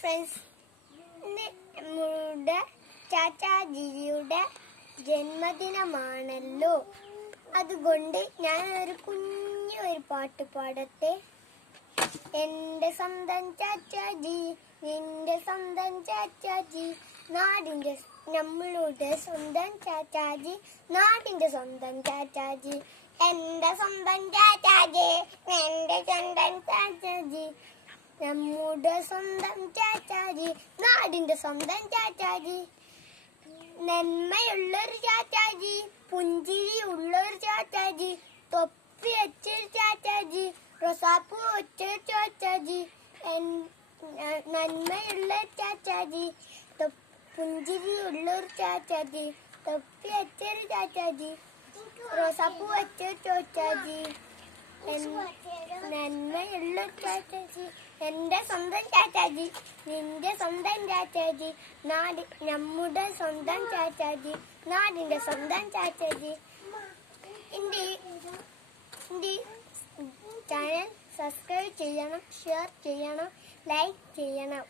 Friends, നമ്മുടെ ചാച്ചാജിയുടെ ജന്മദിനമാണല്ലോ. അതുകൊണ്ട് ഞാൻ ഒരു കുഞ്ഞൊരു പാട്ട് പാടട്ടെ. എന്റെ സ്വന്തം ചാച്ചാജി, നിന്റെ സ്വന്തം ചാച്ചാജി, നാടിന്റെ നമ്മളുടെ സ്വന്തം ചാച്ചാജി, നാടിന്റെ സ്വന്തം ചാച്ചാജി. എന്റെ സ്വന്തം ചാച്ചാജി, എന്റെ സ്വന്തം ചാച്ചാജി, നമ്മുടെ സ്വന്തം ചാച്ചാജി, നാടിന്റെ സ്വന്തം ചാച്ചാജി. നന്മയുള്ളൊരു ചാച്ചാജി, പുഞ്ചിരിയുള്ളൊരു ചാച്ചാജി, തൊപ്പി വെച്ചൊരു ചാച്ചാജി, റോസാപ്പൂ വെച്ചൊരു ചാച്ചാജി. നന്മയുള്ള ചാച്ചാജി, പുഞ്ചിരിയുള്ളൊരു ചാച്ചാജി, തൊപ്പി വെച്ചൊരു ചാച്ചാജി, റോസാപ്പൂ വെച്ചൊരു ചാച്ചാജി. നന്മയുള്ള ചാച്ചാജി, എന്റെ സ്വന്തം ചാച്ചാജി, നിന്റെ സ്വന്തം ചാച്ചാജി, നമ്മുടെ സ്വന്തം ചാച്ചാജി, നാടിന്റെ സ്വന്തം ചാച്ചാജി. എന്റെ ചാനൽ സബ്സ്ക്രൈബ് ചെയ്യണം, ഷെയർ ചെയ്യണം, ലൈക്ക് ചെയ്യണം.